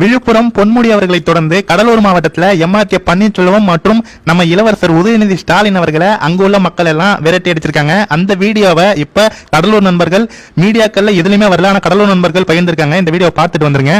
விழுப்புரம் பொன்முடி அவர்களை தொடர்ந்து கடலூர் மாவட்டத்தில் எம்ஆர்கே பன்னீர்செல்வம் மற்றும் நம்ம இளவரசர் உதயநிதி ஸ்டாலின் அவர்களை அங்குள்ள மக்கள் எல்லாம் விரட்டி அடிச்சிருக்காங்க. அந்த வீடியோவை இப்ப கடலூர் நண்பர்கள் மீடியாக்கள்ல எதுலையுமே வரல, ஆனா கடலூர் நண்பர்கள் பகிர்ந்திருக்காங்க. இந்த வீடியோ பார்த்துட்டு வந்துருங்க.